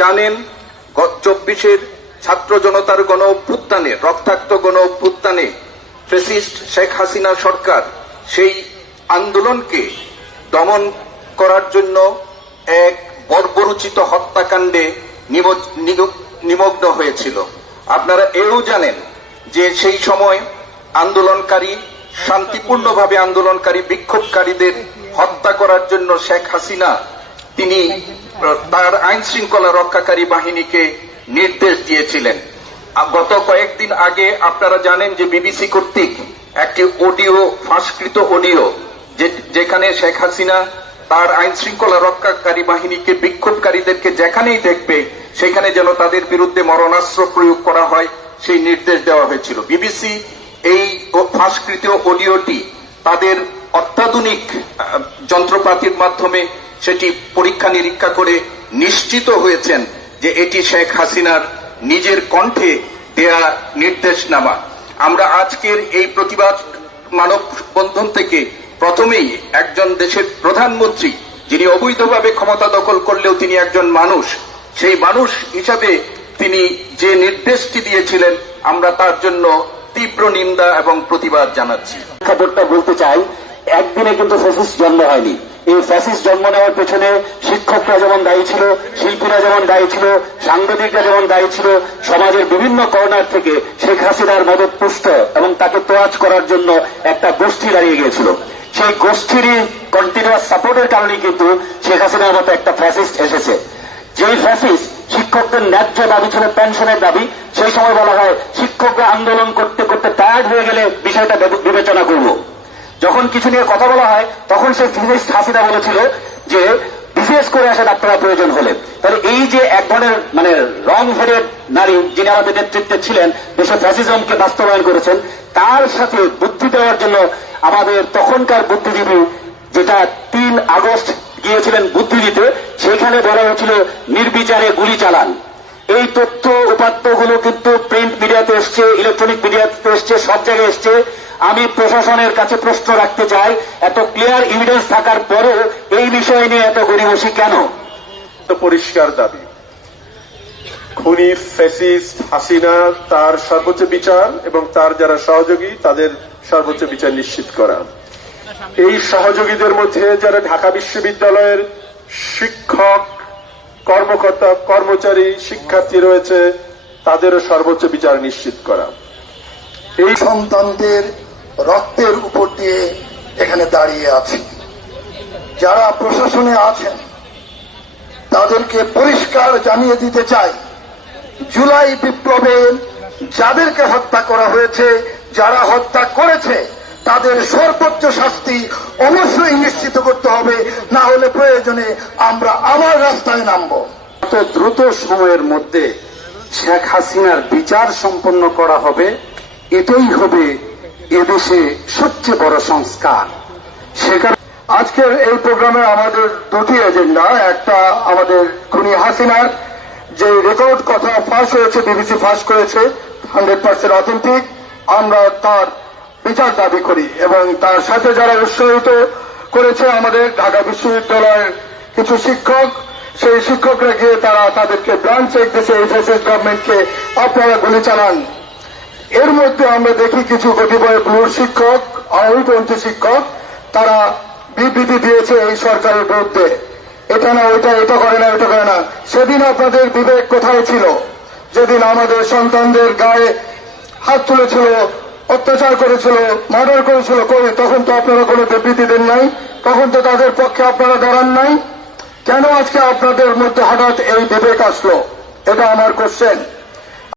জানেন 24-এর ছাত্র জনতার গণ অভ্যুত্থানে, রক্তাক্ত গণ অভ্যুত্থানে ফ্যাসিস্ট শেখ হাসিনা সরকার সেই আন্দোলনকে দমন করার জন্য এক বর্বরোচিত হত্যাকাণ্ডে নিমগ্ন হয়েছিল। আপনারা এও জানেন যে সেই সময় আন্দোলনকারী, শান্তিপূর্ণভাবে আন্দোলনকারী বিক্ষোভকারীদের হত্যা করার জন্য শেখ হাসিনা তিনি তার আইন শৃঙ্খলা রক্ষাকারী বাহিনীকে নির্দেশ দিয়েছিলেন। গত কয়েকদিন আগে আপনারা জানেন যে বিবিসি কর্তৃক একটি অডিও, ফাঁসকৃত অডিও, যেখানে শেখ হাসিনা তার আইন শৃঙ্খলা রক্ষাকারী বাহিনীকে বিক্ষোভকারীদেরকে যেখানেই দেখবে সেখানে যেন তাদের বিরুদ্ধে মরণাস্ত্র প্রয়োগ করা হয় সেই নির্দেশ দেওয়া হয়েছিল। বিবিসি এই ফাঁসকৃত অডিওটি তাদের অত্যাধুনিক যন্ত্রপাতির মাধ্যমে সেটি পরীক্ষা নিরীক্ষা করে নিশ্চিত হয়েছেন যে এটি শেখ হাসিনার নিজের কণ্ঠে দেয়া নির্দেশনামা। আমরা আজকের এই প্রতিবাদ মানববন্ধন থেকে প্রথমেই একজন দেশের প্রধানমন্ত্রী যিনি অবৈধভাবে ক্ষমতা দখল করলেও তিনি একজন মানুষ, সেই মানুষ হিসাবে তিনি যে নির্দেশটি দিয়েছিলেন আমরা তার জন্য তীব্র নিন্দা এবং প্রতিবাদ জানাচ্ছি। খবরটা বলতে চাই, একদিনে কিন্তু ফ্যাসিস্ট জন্ম হয়নি। এই ফ্যাসিস্ট জন্ম নেওয়ার পেছনে শিক্ষকরা যেমন দায়ী ছিল, শিল্পীরা যেমন দায়ী ছিল, সাংবাদিকরা যেমন দায়ী ছিল, সমাজের বিভিন্ন কর্নার থেকে শেখ হাসিনার মদতপুষ্ট এবং তাকে তোয়াজ করার জন্য একটা গোষ্ঠী দাঁড়িয়ে গিয়েছিল। সেই গোষ্ঠীরই কন্টিনিউয়াস সাপোর্টের কারণেই কিন্তু শেখ হাসিনার মতো একটা ফ্যাসিস্ট এসেছে। যেই ফ্যাসিস্ট শিক্ষকদের ন্যায্য দাবি ছিল পেনশনের দাবি, সেই সময় বলা হয় শিক্ষকরা আন্দোলন করতে করতে টায়ার্ড হয়ে গেলে বিষয়টা বিবেচনা করব। যখন কিছু নিয়ে কথা বলা হয় তখন সেই ফ্যাসিস্ট হাসিনা বলেছিল যে বিশেষ করে আসেন আপনারা প্রয়োজন হলে। তাহলে এই যে এক ধরনের রং হেডেড নারী যিনি আমাদের নেতৃত্বে ছিলেন, দেশে ফ্যাসিজমকে বাস্তবায়ন করেছেন, তার সাথে বুদ্ধি দেওয়ার জন্য আমাদের তখনকার বুদ্ধিজীবী, যেটা 3 আগস্ট গিয়েছিলেন বুদ্ধি দিতে, সেখানে বলা হয়েছিল নির্বিচারে গুলি চালান। এই তথ্য উপাত্তগুলো কিন্তু প্রিন্ট মিডিয়াতে এসছে, ইলেকট্রনিক মিডিয়াতে এসছে, সব জায়গায় এসছে। আমি প্রশাসনের কাছে প্রশ্ন রাখতে চাই, এত ক্লিয়ার এভিডেন্স থাকার পরেও এই বিষয় নিয়ে এত গড়িমসি কেন? পরিষ্কার দাবি, খুনি ফ্যাসিস্ট হাসিনা তার সর্বোচ্চ বিচার এবং তার যারা সহযোগী তাদের সর্বোচ্চ বিচার নিশ্চিত করা। এই সহযোগীদের মধ্যে যারা ঢাকা বিশ্ববিদ্যালয়ের শিক্ষক, কর্মকর্তা, কর্মচারী, শিক্ষার্থী রয়েছে তাদেরও সর্বোচ্চ বিচার নিশ্চিত করা। এই সন্তানদের রক্তের উপর দিয়ে এখানে দাঁড়িয়ে আছি। যারা প্রশাসনে আছেন তাদেরকে পরিষ্কার জানিয়ে দিতে চাই, জুলাই বিপ্লবে যাদেরকে হত্যা করা হয়েছে, যারা হত্যা করেছে তাদের সর্বোচ্চ শাস্তি অবশ্যই নিশ্চিত করতে হবে, না হলে প্রয়োজনে আমরা আবার রাস্তায় নামব। এত দ্রুত সময়ের মধ্যে শেখ হাসিনার বিচার সম্পন্ন করা হবে, এটাই হবে এদেশে সবচেয়ে বড় সংস্কার। সেখানে আজকের এই প্রোগ্রামে আমাদের দুটি এজেন্ডা, একটা আমাদের খুনি হাসিনার যে রেকর্ড কথা ফাঁস হয়েছে, বিবিসি ফাঁস করেছে, 100% অথেন্টিক, আমরা তার বিচার দাবি করি এবং তার সাথে যারা উৎসাহিত করেছে আমাদের ঢাকা বিশ্ববিদ্যালয়ের কিছু শিক্ষক, সেই শিক্ষকরা গিয়ে তারা তাদেরকে ব্রাঞ্চ চেক দিয়েছে এই ফ্যাসিস্ট গভর্নমেন্টকে আপনারা গুলি চালান। এর মধ্যে আমরা দেখি কিছু কতিপয় ব্লুর শিক্ষক, আওয়ামীপন্থী শিক্ষক, তারা বিবৃতি দিয়েছে এই সরকারের বিরুদ্ধে, এটা না ওইটা, এটা করে না ওইটা করে না। সেদিন আপনাদের বিবেক কোথায় ছিল? যেদিন আমাদের সন্তানদের গায়ে হাত তুলেছিল, অত্যাচার করেছিল, মার্ডার করেছিল, তখন তো আপনারা কোনো বিবৃতি দেন নাই, তখন তো তাদের পক্ষে আপনারা দাঁড়ান নাই। কেন আজকে আপনাদের মধ্যে হঠাৎ এই বিবেক আসলো? এটা আমার কোশ্চেন।